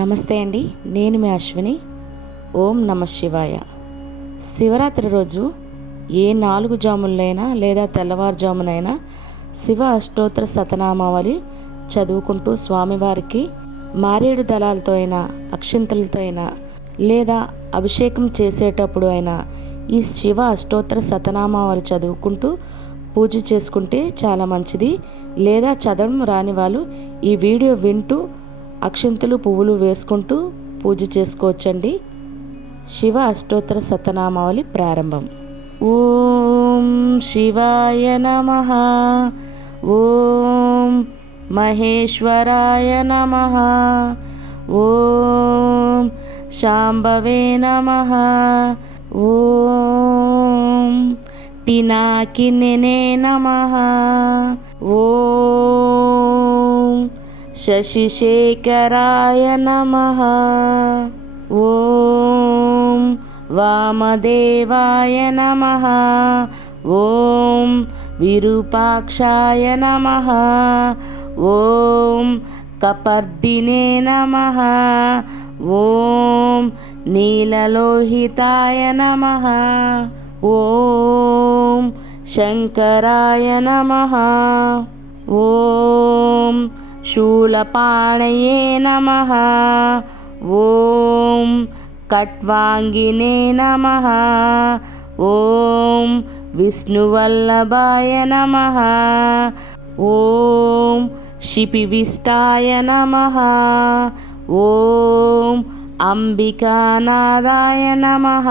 నమస్తే అండి. నేను మీ అశ్విని. ఓం నమ శివాయ. శివరాత్రి రోజు ఏ 4 జాములైనా లేదా తెల్లవారుజామునైనా శివ అష్టోత్తర శతనామావళి చదువుకుంటూ స్వామివారికి మారేడు దళాలతో అయినా అక్షింతలతో అయినా లేదా అభిషేకం చేసేటప్పుడు అయినా ఈ శివ అష్టోత్తర శతనామావళి చదువుకుంటూ పూజ చేసుకుంటే చాలా మంచిది. లేదా చదవడం రాని వాళ్ళు ఈ వీడియో వింటూ అక్షింతలు పువ్వులు వేసుకుంటూ పూజ చేసుకోవచ్చండి. శివ అష్టోత్తర శతనామావళి ప్రారంభం. ఓం శివాయ నమః. ఓం మహేశ్వరాయ నమః. ఓం శాంభవే నమః. ఓం పినాకినే నమః. ఓం శశిశేఖరాయ నమః. ఓం వామదేవాయ నమః. ఓం విరూపాక్షాయ నమః. ఓం కపర్దినే నమః. ఓం నీలలోహితాయ నమః. ఓం శంకరాయ నమః. ఓం శూలపాణయే నమః. ఓం ఖట్వాంగినే నమః. ఓం విష్ణువల్లభాయ నమః. ఓం శిపివిష్టాయ నమః. ఓం అంబికానాదాయ నమః.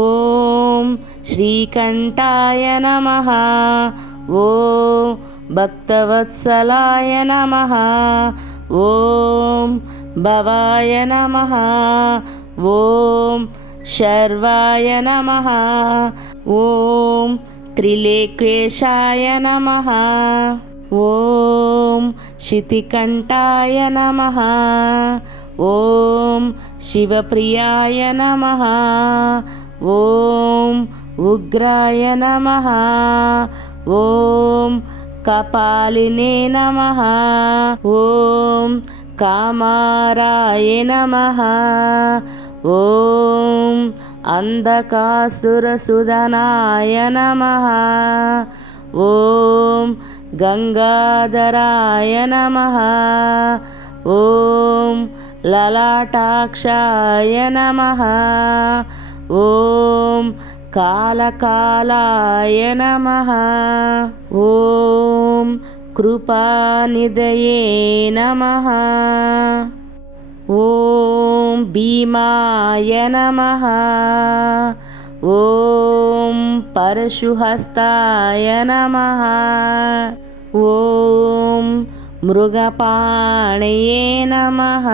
ఓం శ్రీకంఠాయ నమః. ఓం భక్తవత్సలాయ నమః. ఓం భవాయ నమః. ఓం శర్వాయ నమః. ఓం త్రిలేకేశాయ నమః. ఓం శితికంఠాయ నమః. ఓం శివప్రియాయ నమః. ఓం ఉగ్రాయ నమః. ఓం కపాలినే నమః. ఓం కామారాయ నమః. ఓం అంధకాసురసుదనాయ నమః. ఓం గంగాధరాయ నమః. ఓం లలాటాక్షాయ నమః. ఓం కాలకాలాయ నమః. ఓం కృపానిధయే నమః. ఓం భీమాయ నమః. ఓం పరశుహస్తాయ నమః. ఓం మృగపాణయే నమః.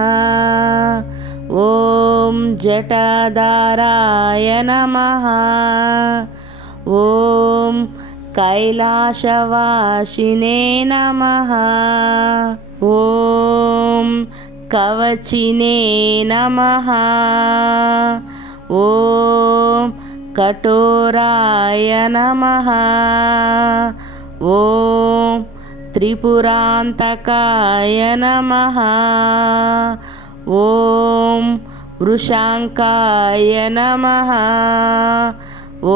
ఓం జటాధారాయ నమః. ఓం కైలాసవాసినే నమః. ఓం కవచినే నమః. ఓం కఠోరాయ నమః. ఓం త్రిపురాంతకాయ నమః. ఓం వృషాంకాయ నమః.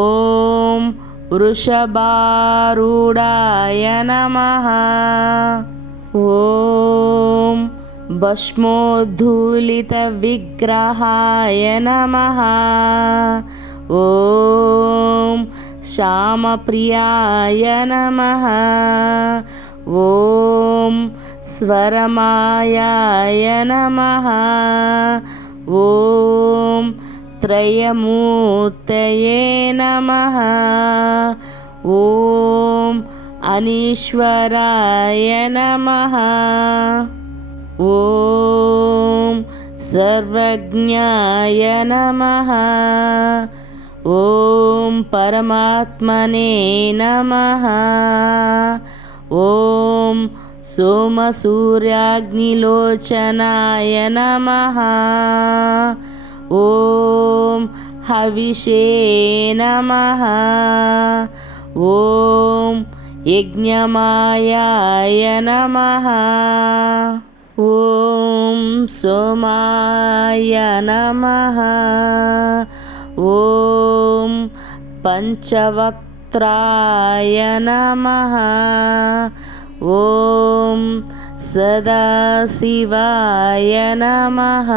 ఓం వృషభారూఢాయ నమః. ఓం భస్మోద్ధూళిత విగ్రహాయ నమః. ఓం శ్యామప్రియాయ నమః. ఓం స్వరమాయాయ నమః. ఓం త్రయమూర్తయే నమః. ఓం అనీశ్వరాయ నమః. ఓం సర్వజ్ఞాయ నమః. ఓం పరమాత్మనే నమః. ఓం సోమసూర్యాగ్నిలోచనాయ నమః. ఓం హవిషే నమః. ఓం యజ్ఞమాయాయ నమః. ॐ सोमाय नमः। ॐ पञ्चवक्त्राय नमः। ॐ सदाशिवाय नमः।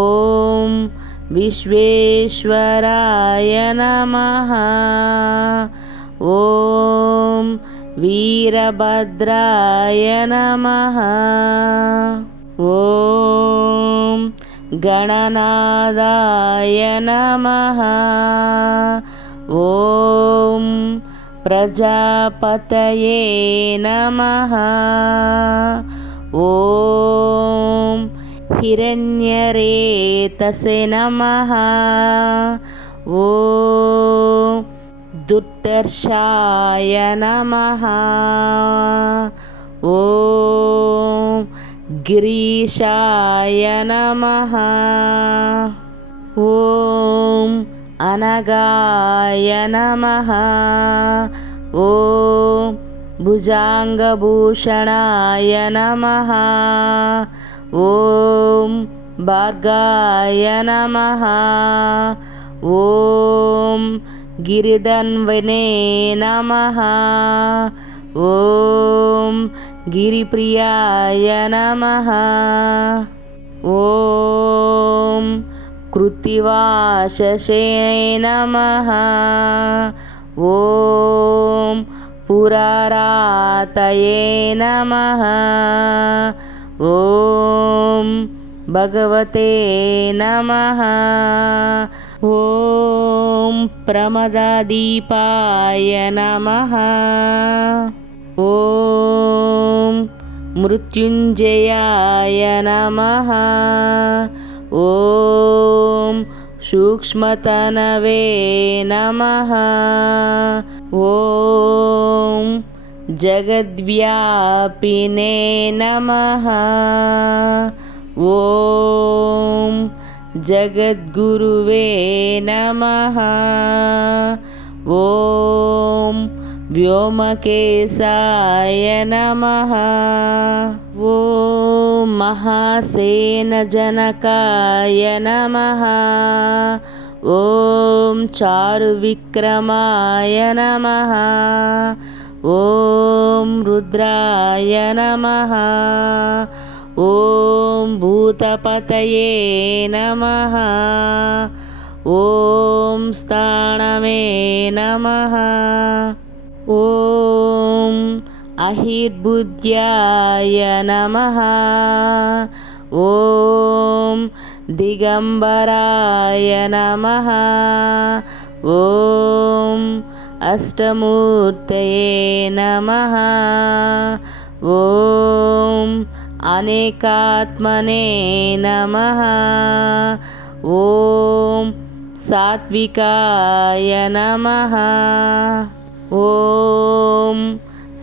ॐ विश्वेश्वराय नमः। ॐ वीरभद्राय नमः। ॐ गणनादाय नमः। ॐ प्रजापतये नमः। ॐ हिरण्यरेतसे नमः। ॐ दुर्दर्शाय नमः। ॐ गिरीशाय नमः। ॐ अनगाय नमः। ॐ भुजाङ्गभूषणाय नमः। ॐ भार्गाय नमः। ॐ गिरिधन्वने नमः। ॐ गिरिप्रियाय नमः। ॐ कृत्तिवाससे नमः। ॐ पुरारातये नमः। ॐ भगवते नमः। ॐ प्रमददीपाय नमः। ॐ मृत्युञ्जयाय नमः। ॐ सूक्ष्मतनवे नमः। ॐ जगद्व्यापिने नमः। ॐ जगद्गुरुवे नमः। ॐ व्योमकेशाय नमः। ॐ महासेनजनकाय नमः। ॐ चारुविक्रमाय नमः। ॐ रुद्राय नमः। ॐ भूतपतये नमः। ॐ स्थाणवे नमः। ॐ अहिर्बुद्ध्याय नमः। ॐ दिगम्बराय नमः। ॐ अष्टमूर्तये नमः। ॐ अनेकात्मने नमः। ॐ सात्विकाय नमः। ॐ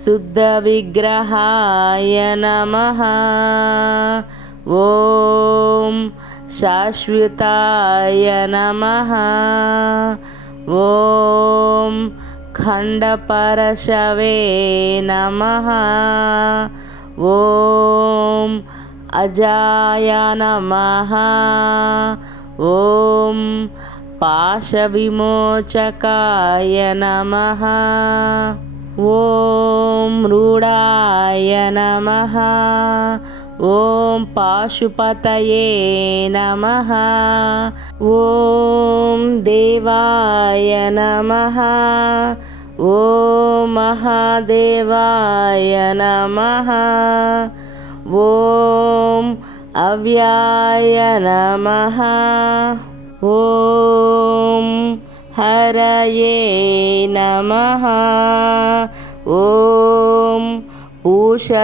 शुद्धविग्रहाय नमः। ॐ शाश्वताय नमः। ॐ खण्डपरशवे नमः। ॐ अजाय नमः। ॐ पाशविमोचकाय नमः। ॐ रूढाय नमः। ॐ पाशुपतये नमः। ॐ देवाय नमः। ॐ महादेवाय नमः। ॐ अव्याय नमः। ॐ हरये नमः। ॐ पूषदन्ताभिदे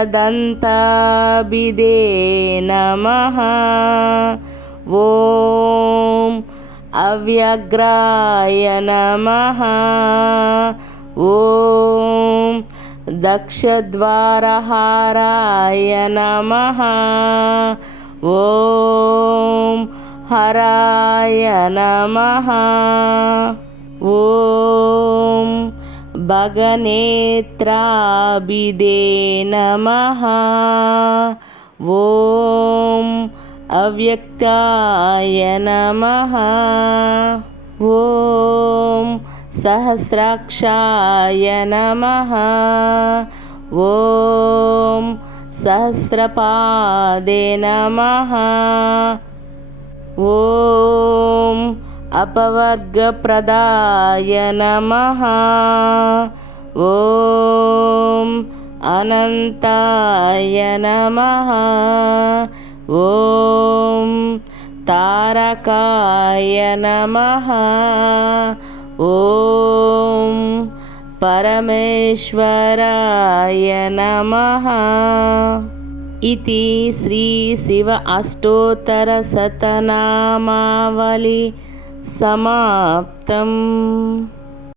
नमः। ॐ अव्यग्राय नमः। ॐ दक्षद्वारहाराय नमः। ॐ हराय नमः। ॐ भगनेत्राभिदे नमः। ॐ अव्यक्ताय नमः। ॐ सहस्राक्षाय नमः। ॐ सहस्रपादे नमः। ॐ अपवर्गप्रदाय नमः। ॐ अनन्ताय नमः। ॐ तारकाय नमः। ॐ परमेश्वराय नमः। इति श्री शिव अष्टोत्तरशतनामावली समाप्तम्।